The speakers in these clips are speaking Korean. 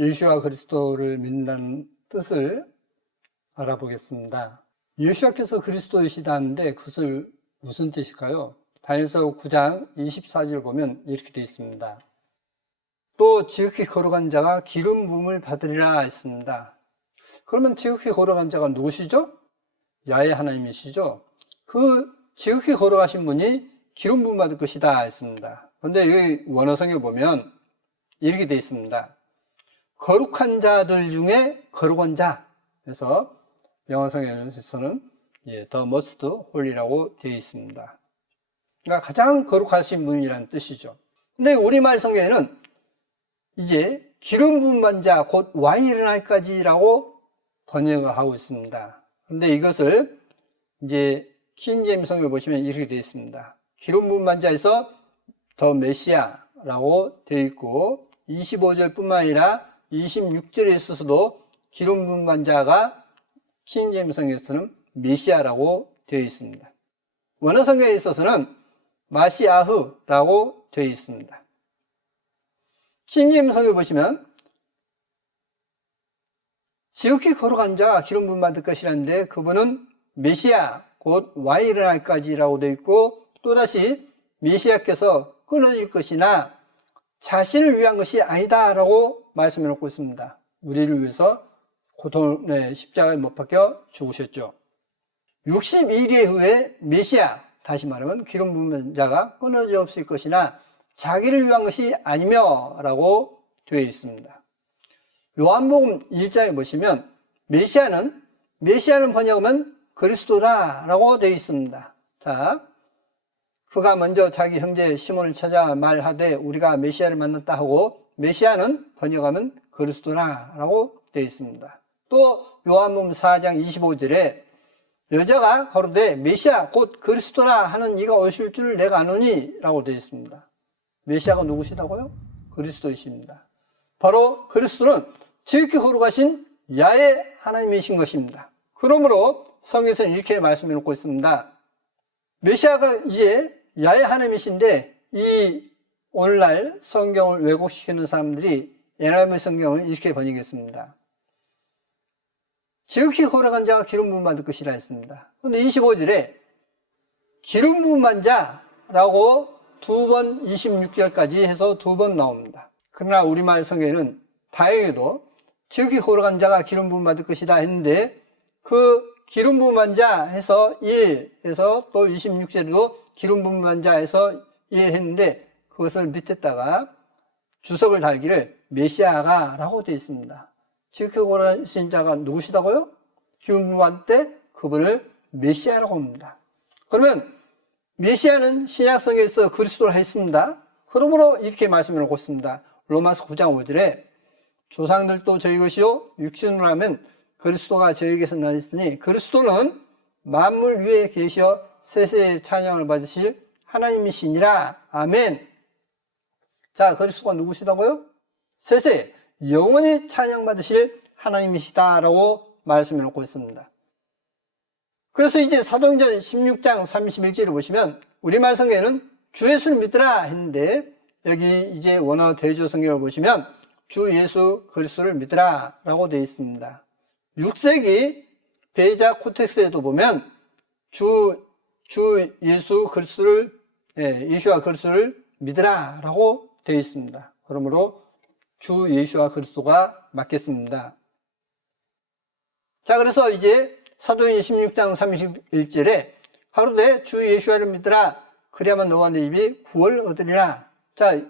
예수와 그리스도를 믿는다는 뜻을 알아보겠습니다. 예수와께서 그리스도이시다는데 그것을 무슨 뜻일까요? 다니엘서 9장 24절 보면 이렇게 되어 있습니다. 또 지극히 거룩한 자가 기름 부음을 받으리라 했습니다. 그러면 지극히 거룩한 자가 누구시죠? 야의 하나님이시죠. 그 지극히 거룩하신 분이 기름 부음 받을 것이다 했습니다. 그런데 여기 원어성에 보면 이렇게 되어 있습니다. 거룩한 자들 중에 거룩한 자. 그래서 영어성에서는 예, the most holy라고 되어 있습니다. 그러니까 가장 거룩하신 분이라는 뜻이죠. 근데 우리말 성경에는 이제 기름 부음만 자, 곧 왕이 일어날까지라고 번역을 하고 있습니다. 그런데 이것을 이제 킹제임 성경을 보시면 이렇게 되어 있습니다. 기름 부음만 자에서 더 메시아라고 되어 있고 25절 뿐만 아니라 26절에 있어서도 기름 부음만 자가 킹제임 성경에서는 메시아라고 되어 있습니다. 원어 성경에 있어서는 마시아흐라고 되어 있습니다. 성경 보시면 지극히 거룩한 자가 기름 받을 것이라는데 그분은 메시아 곧 와이 일어날까지라고 되어 있고 또다시 메시아께서 끊어질 것이나 자신을 위한 것이 아니다라고 말씀해 놓고 있습니다. 우리를 위해서 고통의 십자가에 못 박혀 죽으셨죠. 62일 후에 메시아 다시 말하면 기름 부은 자가 끊어져 없을 것이나 자기를 위한 것이 아니며 라고 되어 있습니다. 요한복음 1장에 보시면 메시아는 메시아는 번역하면 그리스도라 라고 되어 있습니다. 자, 그가 먼저 자기 형제 시몬을 찾아 말하되 우리가 메시아를 만났다 하고 메시아는 번역하면 그리스도라라고 되어 있습니다. 또 요한복음 4장 25절에 여자가 가로되 메시아 곧 그리스도라 하는 이가 오실 줄 내가 아노니라고 되어 있습니다. 메시아가 누구시다고요? 그리스도이십니다. 바로 그리스도는 지극히 거룩하신 야의 하나님이신 것입니다. 그러므로 성경에서는 이렇게 말씀해 놓고 있습니다. 메시아가 이제 야의 하나님이신데 이 오늘날 성경을 왜곡시키는 사람들이 에라의 성경을 이렇게 번역했습니다. 지극히 거룩한 자가 기름 부음 받을 것이라 했습니다. 그런데 25절에 기름 부음한 자라고 두 번 26절까지 해서 두 번 나옵니다. 그러나 우리말 성경에는 다행히도 지극히 거룩한 자가 기름 부음 받을 것이다 했는데 그 기름 부음한 자 해서 1 해서 또 26절에도 기름 부음한 자 해서 1 했는데 그것을 밑에다가 주석을 달기를 메시아가 라고 되어 있습니다. 거룩하신 자가 누구시다고요? 기름 부음할 때 그분을 메시아라고 합니다. 그러면 메시아는 신약성에서 그리스도를 했습니다. 그러므로 이렇게 말씀을 놓고 있습니다. 로마서 9장 5절에 조상들도 저희 것이요 육신으로 하면 그리스도가 저에게서 나셨으니 그리스도는 만물 위에 계셔 세세의 찬양을 받으실 하나님이시니라. 아멘. 자, 그리스도가 누구시다고요? 세세 영원히 찬양 받으실 하나님이시다라고 말씀해 놓고 있습니다. 그래서 이제 사도행전 16장 31절을 보시면 우리말 성경에는 주 예수를 믿더라 했는데 여기 이제 원어 대조 성경을 보시면 주 예수 그리스도를 믿으라라고 되어 있습니다. 6세기 베이자 코텍스에도 보면 주, 주 예수 그리스도를 예, 예수와 그리스도를 믿으라라고 되어 있습니다. 그러므로 주 예수와 그리스도가 맞겠습니다. 자, 그래서 이제 사도행전 16장 31절에 하루되 주 예수와를 믿으라 그래야만 너와 내 입이 구원을 얻으리라. 자,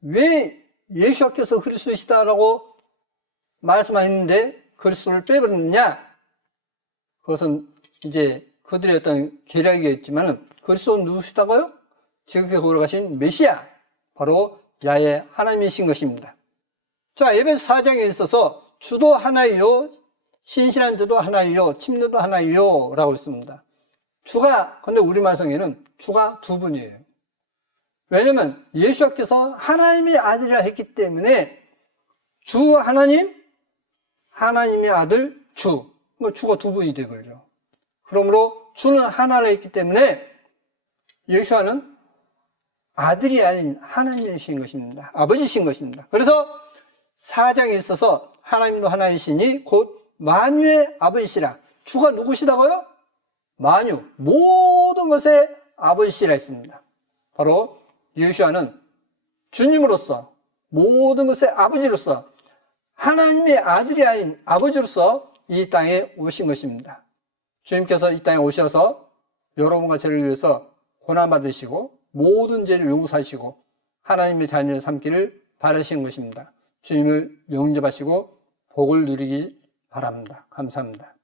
왜 예수께서 그리스도이시다라고 말씀하셨는데 그리스도를 빼버렸느냐? 그것은 이제 그들의 어떤 계략이겠지만은 그리스도는 누구시다고요? 지극히 거룩하신 메시아, 바로 야의 하나님이신 것입니다. 자, 에베소 4장에 있어서 주도 하나이요, 신실한 자도 하나이요, 침노도 하나이요, 라고 있습니다. 주가, 근데 우리말 성에는 주가 두 분이에요. 왜냐면 예수께서 하나님의 아들이라 했기 때문에 주 하나님, 하나님의 아들 주. 뭐 주가 두 분이 되버죠. 그러므로 주는 하나라 했기 때문에 예수와는 아들이 아닌 하나님이신 것입니다. 아버지신 것입니다. 그래서 사장에 있어서 하나님도 하나이시니 곧 만유의 아버지시라. 주가 누구시다고요? 만유, 모든 것의 아버지시라 했습니다. 바로 예수와는 주님으로서 모든 것의 아버지로서 하나님의 아들이 아닌 아버지로서 이 땅에 오신 것입니다. 주님께서 이 땅에 오셔서 여러분과 저를 위해서 고난받으시고 모든 죄를 용서하시고 하나님의 자녀를 삼기를 바라시는 것입니다. 주님을 영접하시고 복을 누리기 바랍니다. 감사합니다.